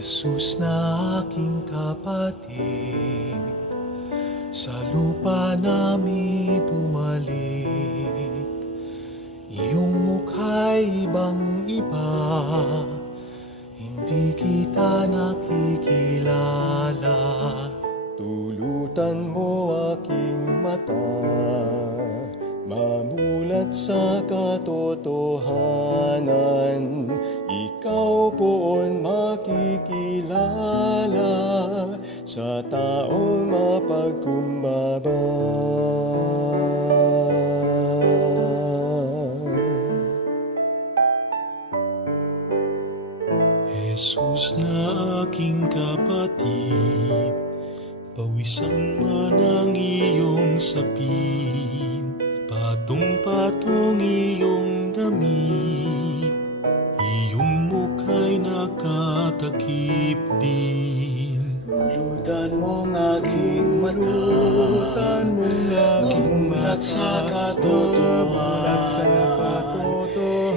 Jesus na aking kapatid, sa lupa nami bumalik. Iyong mukha'y ibang iba, hindi kita nakikilala. Tulutan mo aking mata, mamulat sa katotohanan. Ikaw poon makikilala sa taong mapagkumbaba. Jesus na aking kapatid, pawisan man ang iyong sapin, patong-patong iyong damit, iyong mukha'y nakatakip din. Tulutan mong aking mata, mamulat sa katotohanan.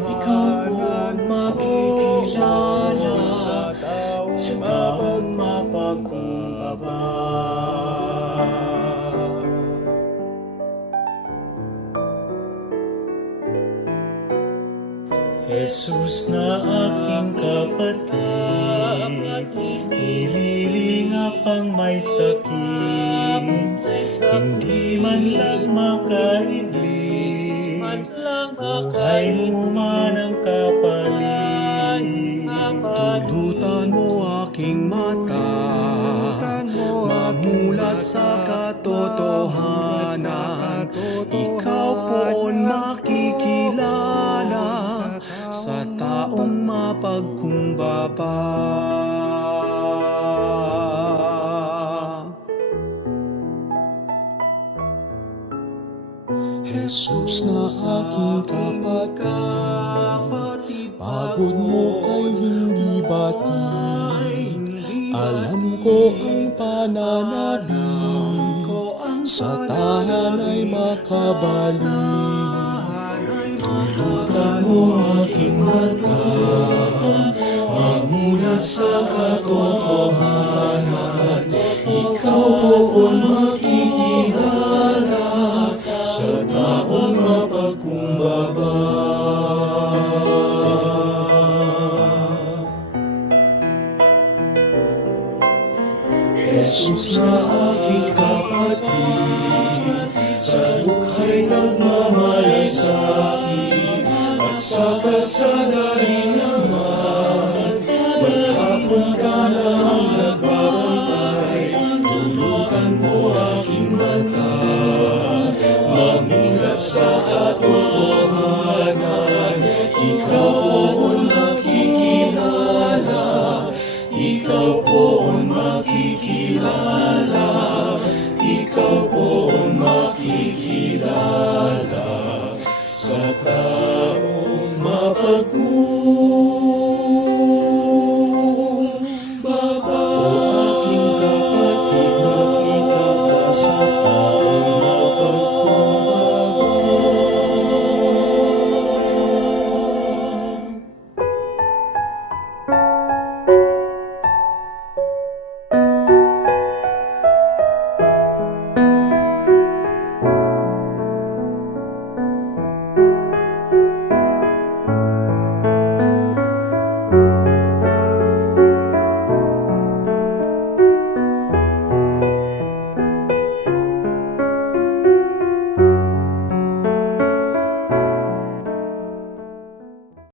Ikaw poon makikilala sa taong mapagkumbaba. Jesus na aking kapatid, ililingap ang may sakit, hindi man lang makaibig, buhay mo man ang kapalit. Tulutan mo aking mata, mamulat sa katotohanan. Ikaw poon makikilala sa taong mapagkumbaba. Jesus na aking kapatid, pagod mo ay hindi batid. Alam ko ang pananabik, sa tahan ay makabalik. Tulutan mo aking mata, mamulat sa katotohanan. Ikaw poon makikilala sa taong mapagkumbaba. Jesus na aking kapatid, sa lukha'y nagmamalasakit, at sa kasagaling naman, maghapon ka na ang nagbabantay. Tulutan mo aking mata, mamulat sa katotohanan.